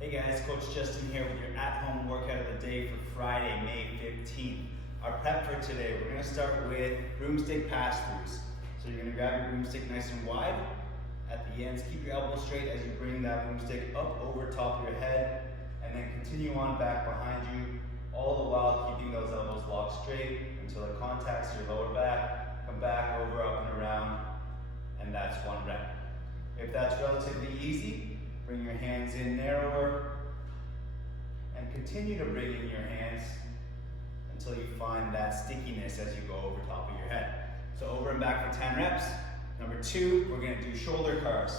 Hey guys, Coach Justin here with your at-home workout of the day for Friday, May 15th. Our prep for today, we're going to start with broomstick pass-throughs. So you're going to grab your broomstick nice and wide. At the ends, keep your elbows straight as you bring that broomstick up over top of your head, and then continue on back behind you, all the while keeping those elbows locked straight until it contacts your lower back. Come back, over, up, and around, and that's one rep. If that's relatively easy, bring your hands in narrower and continue to bring in your hands until you find that stickiness as you go over top of your head. So over and back for 10 reps. Number 2, we're going to do shoulder cars.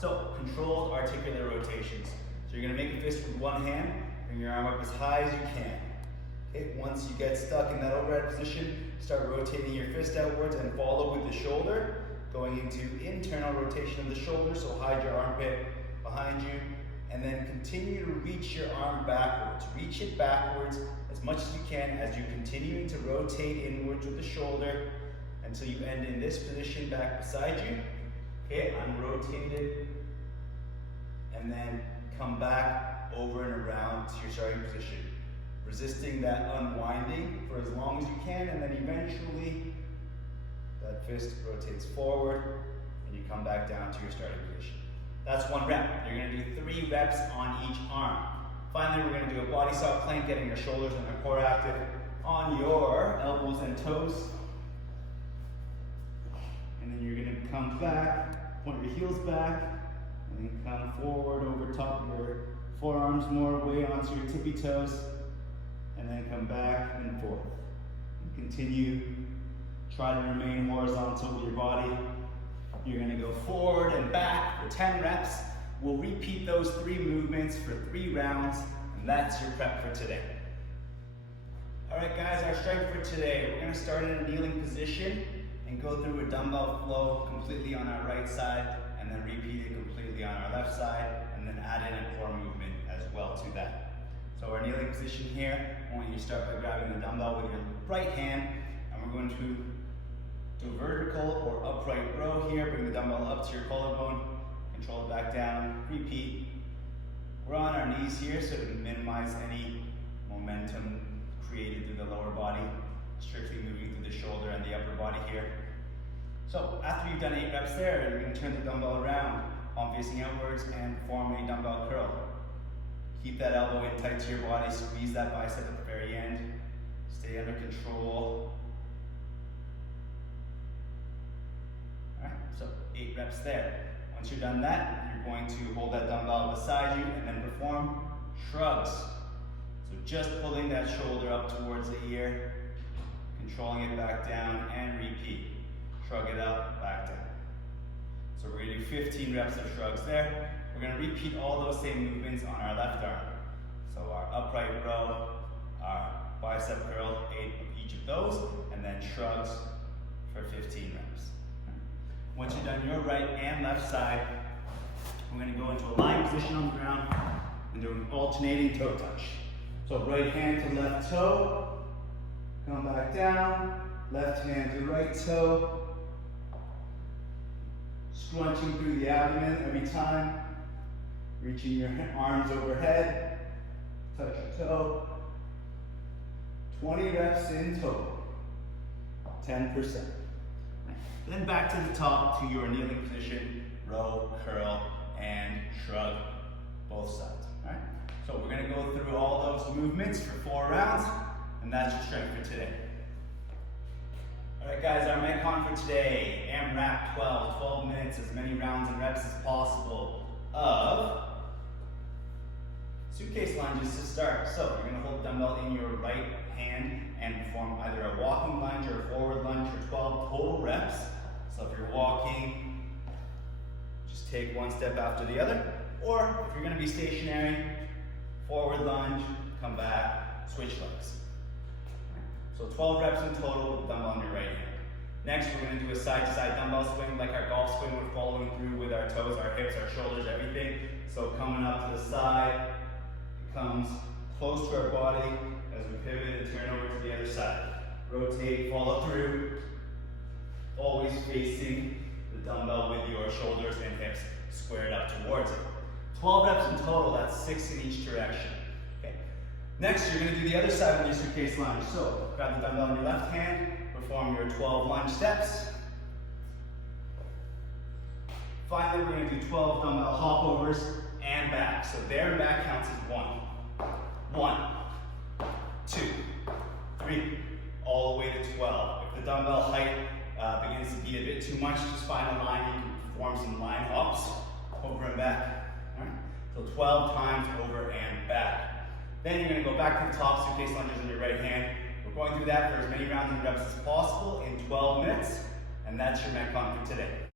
So controlled articular rotations. So you're going to make a fist with one hand, bring your arm up as high as you can. Okay, once you get stuck in that overhead position, start rotating your fist outwards and follow with the shoulder, going into internal rotation of the shoulder, so hide your armpit behind you, and then continue to reach your arm backwards. Reach it backwards as much as you can as you're continuing to rotate inwards with the shoulder until you end in this position back beside you. Okay, unrotated, and then come back over and around to your starting position. Resisting that unwinding for as long as you can, and then eventually that fist rotates forward and you come back down to your starting position. That's one rep. You're going to do 3 reps on each arm. Finally, we're going to do a body saw plank, getting your shoulders and your core active on your elbows and toes. And then you're going to come back, point your heels back, and then come forward over top of your forearms more, way onto your tippy toes, and then come back and forth. And continue. Try to remain horizontal with your body. You're going to go forward and back for 10 reps. We'll repeat those 3 movements for 3 rounds, and that's your prep for today. All right, guys, our strength for today, we're going to start in a kneeling position and go through a dumbbell flow completely on our right side, and then repeat it completely on our left side, and then add in a core movement as well to that. So our kneeling position here, I want you to start by grabbing the dumbbell with your right hand, and we're going to do a vertical or upright row here. Bring the dumbbell up to your collarbone, control it back down, repeat. We're on our knees here so to minimize any momentum created through the lower body, strictly moving through the shoulder and the upper body here. So after you've done 8 reps there, you're going to turn the dumbbell around, palm facing outwards, and form a dumbbell curl. Keep that elbow in tight to your body, squeeze that bicep at the very end, stay under control. Alright, so 8 reps there. Once you're done that, you're going to hold that dumbbell beside you and then perform shrugs. So just pulling that shoulder up towards the ear, controlling it back down, and repeat. Shrug it up, back down. So we're going to do 15 reps of shrugs there. We're going to repeat all those same movements on our left arm. So our upright row, our bicep curl, 8 of each of those, and then shrugs for 15 reps. Once you're done your right and left side, we're going to go into a lying position on the ground and do an alternating toe touch. So right hand to left toe, come back down, left hand to right toe, scrunching through the abdomen every time, reaching your arms overhead, touch your toe. 20 reps in total, 10%. Then back to the top to your kneeling position, row, curl, and shrug, both sides. All right? So we're going to go through all those movements for 4 rounds, and that's your strength for today. All right, guys, our Metcon for today, AMRAP 12 minutes, as many rounds and reps as possible of suitcase lunges to start. So you're going to hold the dumbbell in your right hand and perform either a walking lunge or a forward lunge for 12 total reps. So if you're walking, just take one step after the other. Or if you're going to be stationary, forward lunge, come back, switch legs. So 12 reps in total with the dumbbell on your right hand. Next, we're going to do a side-to-side dumbbell swing, like our golf swing. We're following through with our toes, our hips, our shoulders, everything. So coming up to the side, it comes close to our body as we pivot and turn over to the other side. Rotate, follow through, always facing the dumbbell with your shoulders and hips squared up towards it. 12 reps in total, that's 6 in each direction. Okay. Next, you're going to do the other side of your suitcase lunge. So, grab the dumbbell in your left hand, perform your 12 lunge steps. Finally, we're going to do 12 dumbbell hopovers and back. So there and back counts as 1. 1, 2, 3, all the way to 12. If the dumbbell height begins to be a bit too much, just find a line. You can perform some line hops over and back. All right? So 12 times over and back. Then you're going to go back to the top suitcase lunges in your right hand. We're going through that for as many rounds and reps as possible in 12 minutes, and that's your Metcon for today.